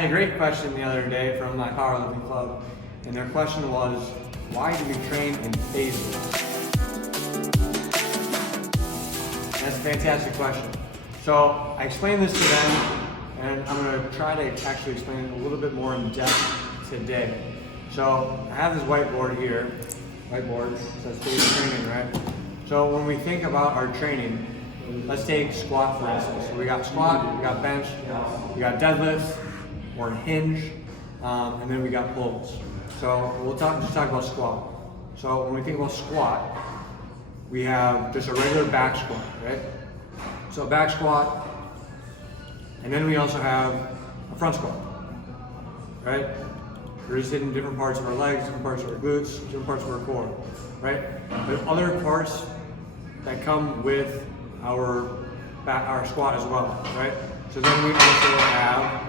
had a great question the other day from my powerlifting club, and their question was, why do we train in phases? That's a fantastic question. So I explained this to them, and I'm going to try to actually explain it a little bit more in depth today. So I have this whiteboard here. Whiteboard says phase training, right? So when we think about our training, let's take squat for instance. So we got squat, we got bench, we got deadlift, or hinge, and then we got pulls. So we'll just talk about squat. So when we think about squat, we have just a regular back squat, right? So a back squat, and then we also have a front squat, right? We're just hitting different parts of our legs, different parts of our glutes, different parts of our core, right? There's other parts that come with our squat as well, right? So then we also have,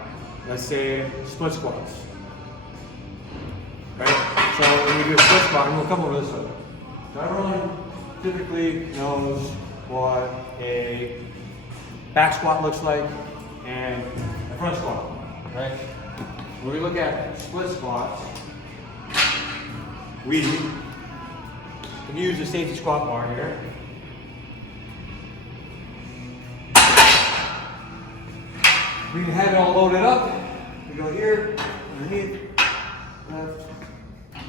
let's say, split squats, right? So when we do a split squat, and we'll come over this way. So everyone typically knows what a back squat looks like and a front squat, right? When we look at split squats, we can use a safety squat bar here. We can have it all loaded up. We go here, underneath, left,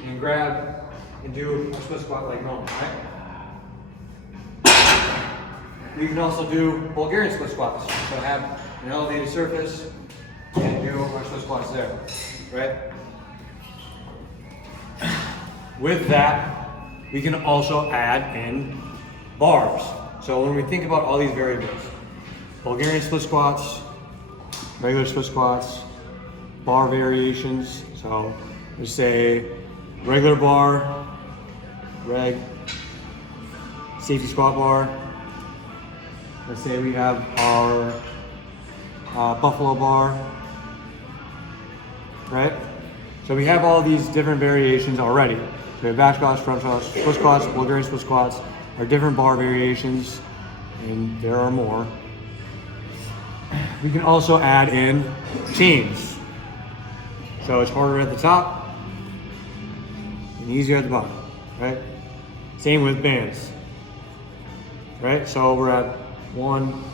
and grab and do a split squat like normal, right? We can also do Bulgarian split squats. So have an elevated surface and do our split squats there, right? With that, we can also add in bars. So when we think about all these variables, Bulgarian split squats, regular split squats, bar variations. So we say regular bar, reg, safety squat bar. Let's say we have our buffalo bar, right? So we have all these different variations already. We have back squats, front squats, split squats, Bulgarian split squats, are different bar variations, and there are more. We can also add in chains. So it's harder at the top and easier at the bottom, right? Same with bands, right? So we're at 1,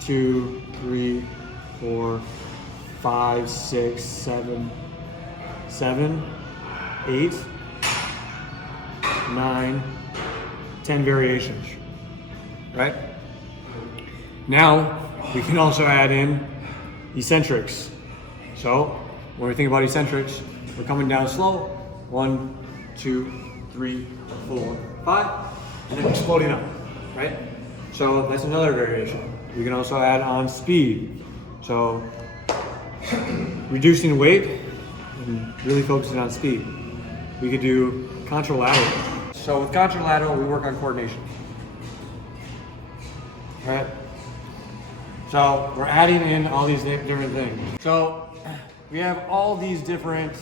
2, 3, 4, 5, 6, 7, 8, 9, 10 variations, right? Now, we can also add in eccentrics. So when we think about eccentrics, we're coming down slow. 1, 2, 3, 4, 5, and then exploding up, right? So that's another variation. We can also add on speed. So reducing weight and really focusing on speed. We could do contralateral. So with contralateral, we work on coordination, right? So we're adding in all these different things. So we have all these different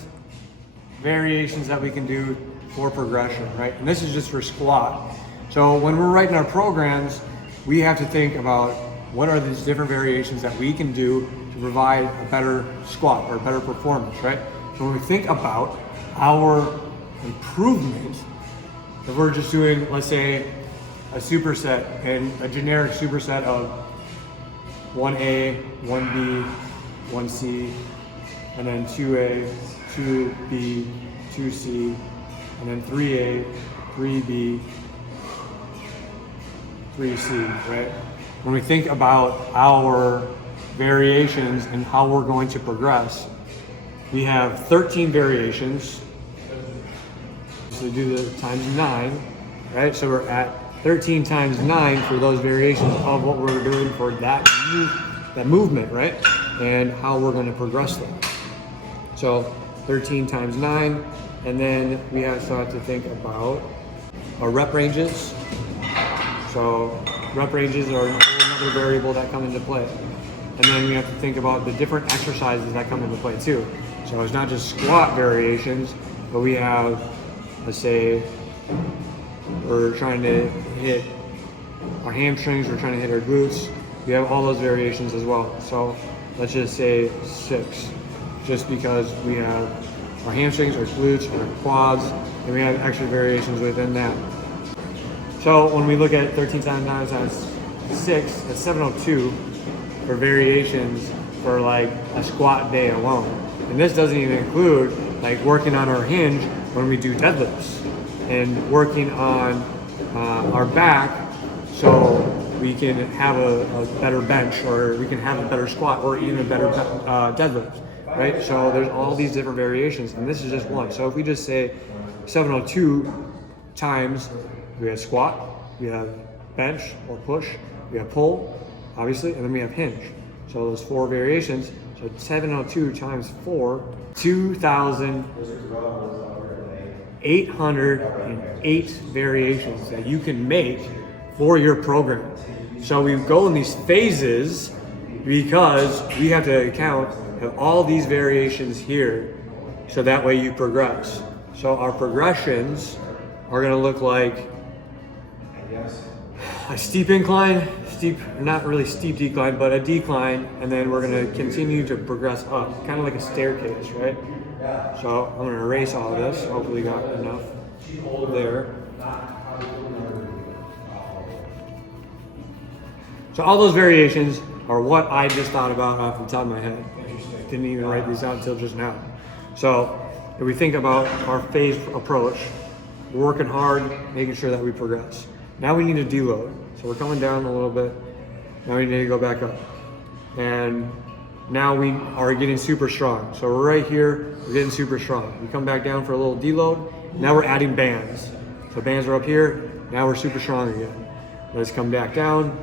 variations that we can do for progression, right? And this is just for squat. So when we're writing our programs, we have to think about what are these different variations that we can do to provide a better squat or a better performance, right? So when we think about our improvement, if we're just doing, let's say, a superset and a generic superset of 1A, 1B, 1C, and then 2A, 2B, 2C, and then 3A, 3B, 3C, right? When we think about our variations and how we're going to progress, we have 13 variations. So do the times 9, right? So we're at 13 times 9 for those variations of what we're doing for that movement, right? And how we're going to progress them. So 13 times 9, and then we also have to think about our rep ranges. So rep ranges are another variable that come into play. And then we have to think about the different exercises that come into play too. So it's not just squat variations, but we have, let's say, we're trying to hit our hamstrings, we're trying to hit our glutes. We have all those variations as well. So let's just say 6. just because we have our hamstrings, our glutes, our quads, and we have extra variations within that. So when we look at 13 times 9 times 6, that's 702 for variations for like a squat day alone. And this doesn't even include like working on our hinge when we do deadlifts and working on our back so we can have a better bench, or we can have a better squat, or even a better deadlift, right? So there's all these different variations, and this is just one. So if we just say 702 times, we have squat, we have bench or push, we have pull, obviously, and then we have hinge. So those 4 variations. So 702 times 4, 2,808 variations that you can make for your program. So we go in these phases because we have to account of all these variations here, so that way you progress. So our progressions are going to look like a steep incline, not really steep decline, but a decline, and then we're going to continue to progress up, kind of like a staircase, right? So I'm going to erase all of this. Hopefully got enough there. So all those variations are what I just thought about off the top of my head. Didn't even write these out until just now. So if we think about our phase approach, we're working hard, making sure that we progress. Now we need to deload. So we're coming down a little bit. Now we need to go back up. And now we are getting super strong. So we're right here, we're getting super strong. We come back down for a little deload. Now we're adding bands. So bands are up here, now we're super strong again. Let's come back down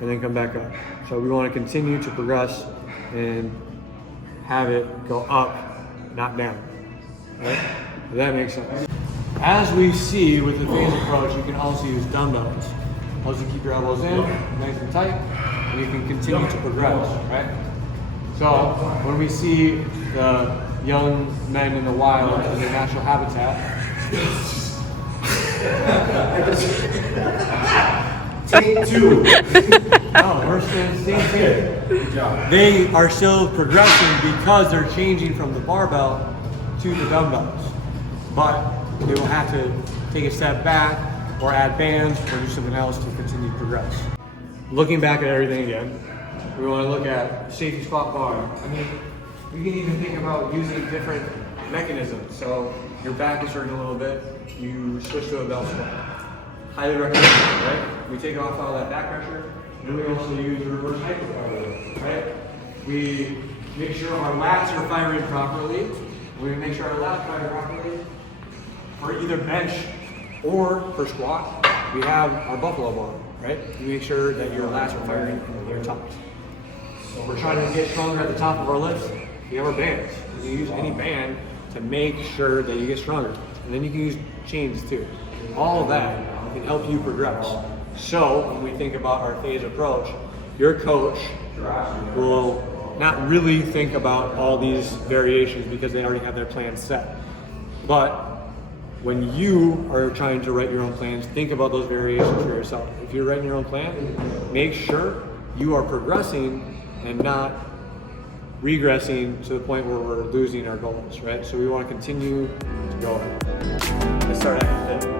and then come back up. So we want to continue to progress and have it go up, not down. Right? Does that make sense? As we see with the phase approach, you can also use dumbbells. Also keep your elbows in, nice and tight, and you can continue to progress, right? So when we see the young men in the wild in their natural habitat, Take 2. no, we're still same thing. Good job. They are still progressing because they're changing from the barbell to the dumbbells. But they will have to take a step back or add bands or do something else to continue to progress. Looking back at everything again, we want to look at safety squat bar. I mean, we can even think about using different mechanisms. So your back is hurting a little bit, you switch to a belt squat. Highly recommended, right? We take off all that back pressure, and we also use reverse hypercardio, right? We make sure our lats are firing properly. We make sure our lats fire properly. For either bench or for squat, we have our buffalo bar, right? We make sure that your lats are firing in your tops. So we're trying to get stronger at the top of our lifts. We have our bands. You can use any band to make sure that you get stronger. And then you can use chains too. All of that can help you progress. So when we think about our phase approach, your coach will not really think about all these variations because they already have their plan set. But when you are trying to write your own plans, think about those variations for yourself. If you're writing your own plan, make sure you are progressing and not regressing to the point where we're losing our goals, right? So we want to continue to go. Let's start ActIn FITT.